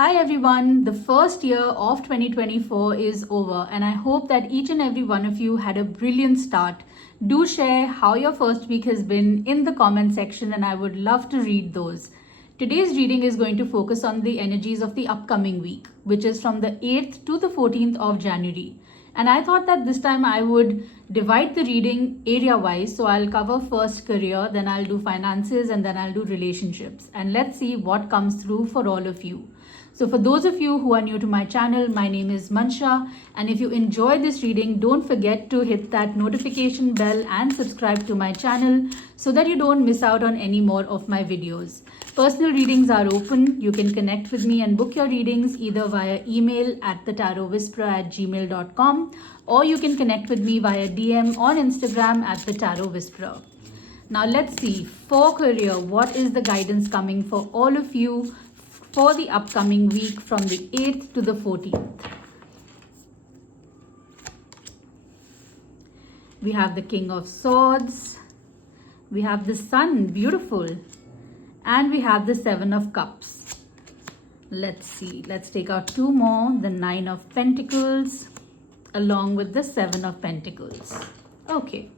Hi everyone, the first year of 2024 is over and I hope that each and every one of you had a brilliant start. Do share how your first week has been in the comment section and I would love to read those. Today's reading is going to focus on the energies of the upcoming week, which is from the 8th to the 14th of January. And I thought that this time I would divide the reading area wise. So I'll cover first career, then I'll do finances, and then I'll do relationships. And let's see what comes through for all of you. So for those of you who are new to my channel, my name is Mansha, and if you enjoy this reading, don't forget to hit that notification bell and subscribe to my channel so that you don't miss out on any more of my videos. Personal readings are open. You can connect with me and book your readings either via email at thetarotwhisperer@gmail.com or you can connect with me via DM on Instagram at thetarotwhisperer. Now let's see, for career, what is the guidance coming for all of you for the upcoming week from the 8th to the 14th. We have the King of Swords, we have the Sun, beautiful, and we have the Seven of Cups. Let's see, let's take out two more, the Nine of Pentacles along with the Seven of Pentacles. Okay.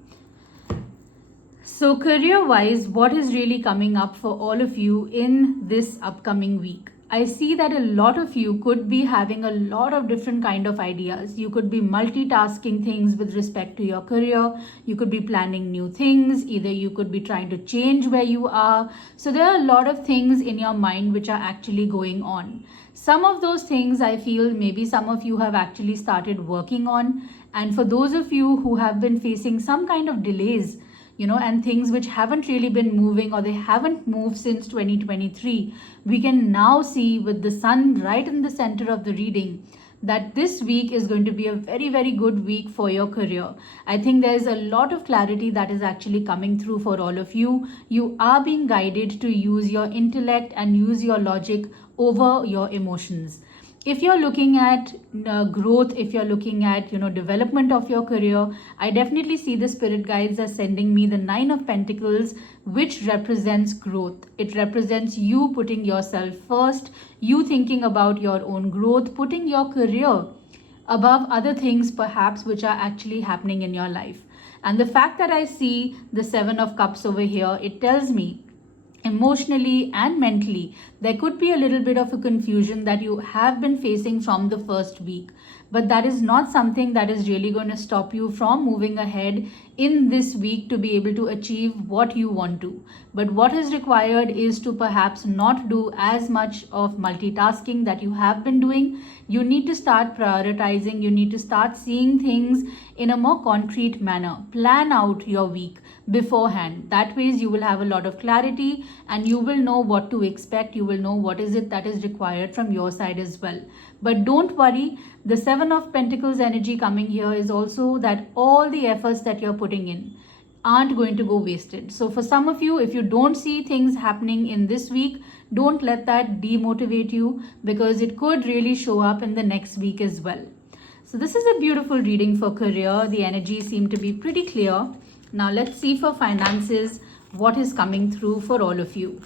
So career-wise, what is really coming up for all of you in this upcoming week? I see that a lot of you could be having a lot of different kind of ideas. You could be multitasking things with respect to your career. You could be planning new things. Either you could be trying to change where you are. So there are a lot of things in your mind which are actually going on. Some of those things I feel maybe some of you have actually started working on. And for those of you who have been facing some kind of delays, and things which haven't really been moving or they haven't moved since 2023, we can now see with the Sun right in the center of the reading that this week is going to be a very, very good week for your career. I think there's a lot of clarity that is actually coming through for all of you. You are being guided to use your intellect and use your logic over your emotions. If you're looking at growth, if you're looking at development of your career, I definitely see the spirit guides are sending me the Nine of Pentacles, which represents growth. It represents you putting yourself first, you thinking about your own growth, putting your career above other things perhaps which are actually happening in your life. And the fact that I see the Seven of Cups over here, it tells me emotionally and mentally there could be a little bit of a confusion that you have been facing from the first week, but that is not something that is really going to stop you from moving ahead in this week to be able to achieve what you want to. But what is required is to perhaps not do as much of multitasking that you have been doing. You need to start prioritizing. You need to start seeing things in a more concrete manner. Plan out your week beforehand. That way you will have a lot of clarity and you will know what to expect. You will know what is it that is required from your side as well. But don't worry, the Seven of Pentacles energy coming here is also that all the efforts that you're putting in aren't going to go wasted. So for some of you, if you don't see things happening in this week, don't let that demotivate you because it could really show up in the next week as well. So this is a beautiful reading for career. The energies seem to be pretty clear. Now let's see for finances what is coming through for all of you.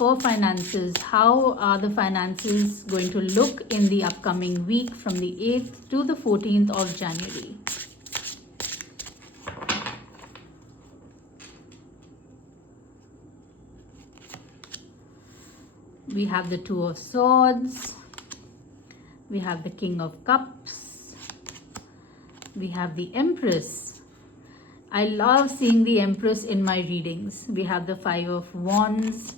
For finances, how are the finances going to look in the upcoming week from the 8th to the 14th of January? We have the Two of Swords, we have the King of Cups, we have the Empress. I love seeing the Empress in my readings. We have the Five of Wands,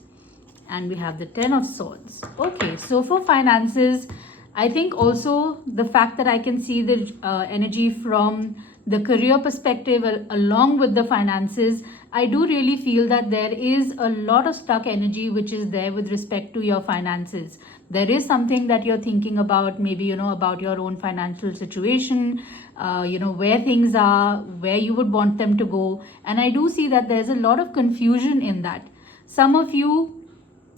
and we have the Ten of Swords. Okay, so for finances, I think also the fact that I can see the energy from the career perspective along with the finances, I do really feel that there is a lot of stuck energy which is there with respect to your finances. There is something that you're thinking about, maybe, about your own financial situation, where things are, where you would want them to go. And I do see that there's a lot of confusion in that. Some of you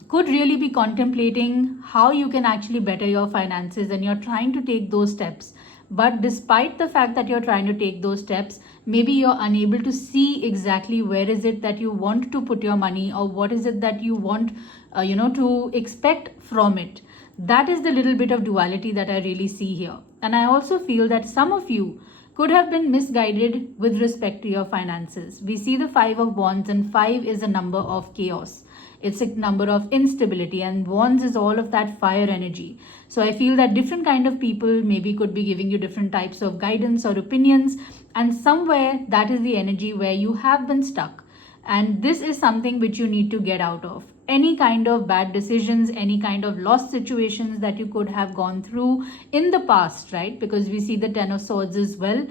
could really be contemplating how you can actually better your finances and you're trying to take those steps. But despite the fact that you're trying to take those steps, maybe you're unable to see exactly where is it that you want to put your money, or what is it that you want to expect from it. That is the little bit of duality that I really see here. And I also feel that some of you could have been misguided with respect to your finances. We see the 5 of Wands, and 5 is a number of chaos. It's a number of instability, and Wands is all of that fire energy. So I feel that different kind of people maybe could be giving you different types of guidance or opinions, and somewhere that is the energy where you have been stuck. And this is something which you need to get out of. Any kind of bad decisions, any kind of lost situations that you could have gone through in the past, right? Because we see the 10 of Swords as well.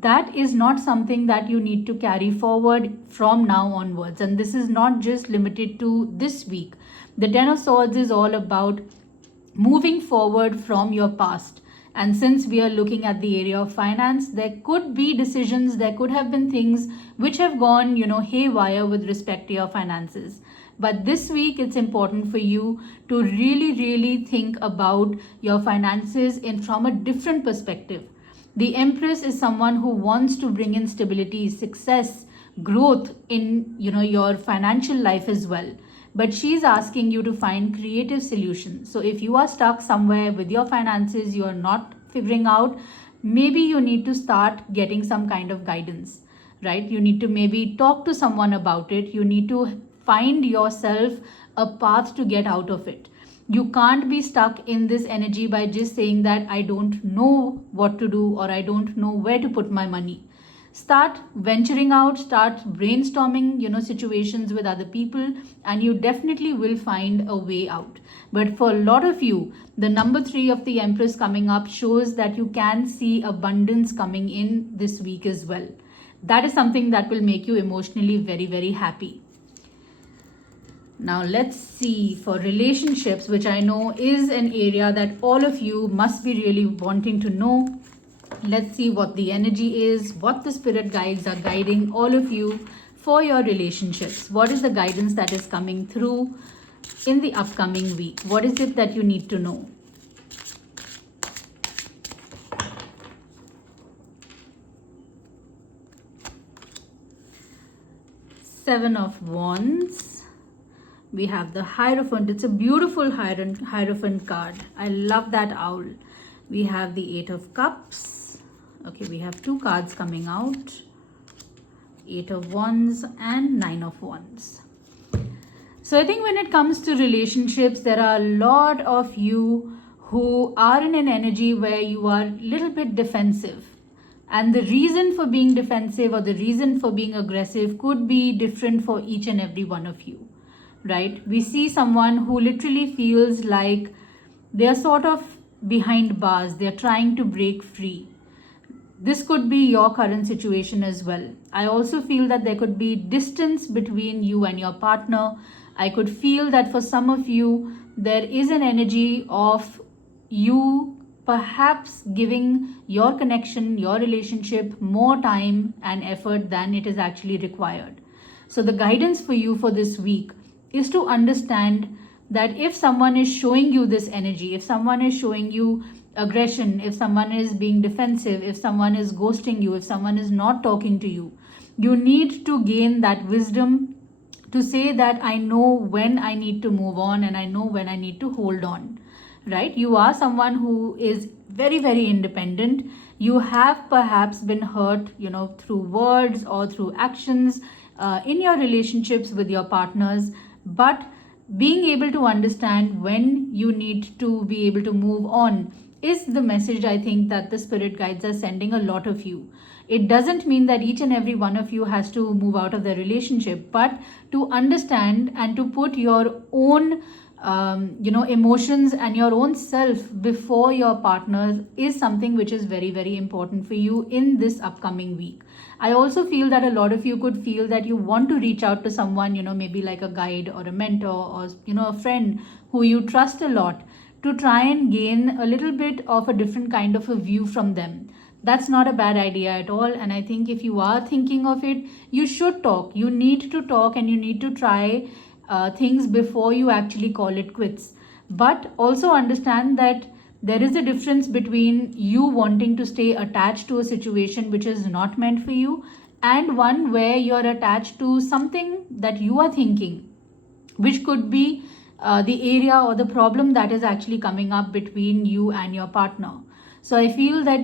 That is not something that you need to carry forward from now onwards. And this is not just limited to this week. The 10 of Swords is all about moving forward from your past. And since we are looking at the area of finance, there could be decisions, there could have been things which have gone, haywire with respect to your finances. But this week, it's important for you to really, really think about your finances from a different perspective. The Empress is someone who wants to bring in stability, success, growth in, your financial life as well. But she's asking you to find creative solutions. So if you are stuck somewhere with your finances, you are not figuring out, maybe you need to start getting some kind of guidance, right? You need to maybe talk to someone about it. You need to find yourself a path to get out of it. You can't be stuck in this energy by just saying that I don't know what to do, or I don't know where to put my money. Start venturing out, start brainstorming, situations with other people, and you definitely will find a way out. But for a lot of you, the number 3 of the Empress coming up shows that you can see abundance coming in this week as well. That is something that will make you emotionally very, very happy. Now let's see for relationships, which I know is an area that all of you must be really wanting to know. Let's see what the energy is, what the spirit guides are guiding all of you for your relationships. What is the guidance that is coming through in the upcoming week? What is it that you need to know? Seven of Wands. We have the Hierophant. It's a beautiful Hierophant card. I love that owl. We have the 8 of Cups. Okay, we have 2 cards coming out. 8 of Wands and 9 of Wands. So I think when it comes to relationships, there are a lot of you who are in an energy where you are a little bit defensive. And the reason for being defensive or the reason for being aggressive could be different for each and every one of you, right? We see someone who literally feels like they're sort of behind bars. They're trying to break free. This could be your current situation as well. I also feel that there could be distance between you and your partner. I could feel that for some of you, there is an energy of you perhaps giving your connection, your relationship more time and effort than it is actually required. So the guidance for you for this week is to understand that if someone is showing you this energy, if someone is showing you aggression, if someone is being defensive, if someone is ghosting you, if someone is not talking to you, you need to gain that wisdom to say that I know when I need to move on and I know when I need to hold on, right? You are someone who is very, very independent. You have perhaps been hurt, through words or through actions in your relationships with your partners, but being able to understand when you need to be able to move on is the message I think that the spirit guides are sending a lot of you. It doesn't mean that each and every one of you has to move out of the relationship, but to understand and to put your own emotions and your own self before your partner is something which is very, very important for you in this upcoming week. I also feel that a lot of you could feel that you want to reach out to someone, maybe like a guide or a mentor or, a friend who you trust a lot, to try and gain a little bit of a different kind of a view from them. That's not a bad idea at all. And I think if you are thinking of it, you should talk. You need to talk and you need to try things before you actually call it quits. But also understand that There is a difference between you wanting to stay attached to a situation which is not meant for you, and one where you're attached to something that you are thinking, which could be the area or the problem that is actually coming up between you and your partner. So I feel that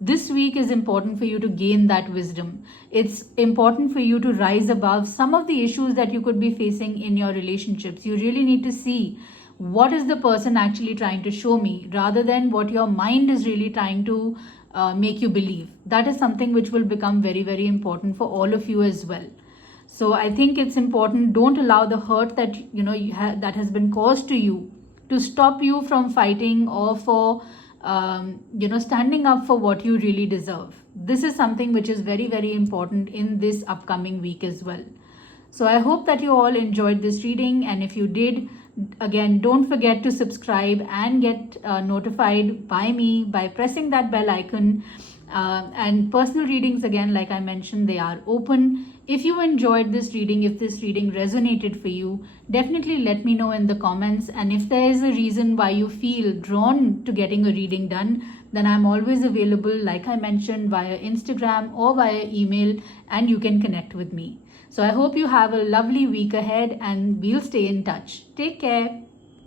this week is important for you to gain that wisdom. It's important for you to rise above some of the issues that you could be facing in your relationships. You really need to see what is the person actually trying to show me, rather than what your mind is really trying to make you believe. That is something which will become very, very important for all of you as well. So I think it's important, don't allow the hurt that that has been caused to you to stop you from fighting, or for standing up for what you really deserve. This is something which is very, very important in this upcoming week as well. So I hope that you all enjoyed this reading, and if you did, again, don't forget to subscribe and get notified by me by pressing that bell icon. And personal readings, again, like I mentioned, they are open. If you enjoyed this reading, if this reading resonated for you, definitely let me know in the comments. And if there is a reason why you feel drawn to getting a reading done, then I'm always available, like I mentioned, via Instagram or via email, and you can connect with me. So I hope you have a lovely week ahead, and we'll stay in touch. Take care.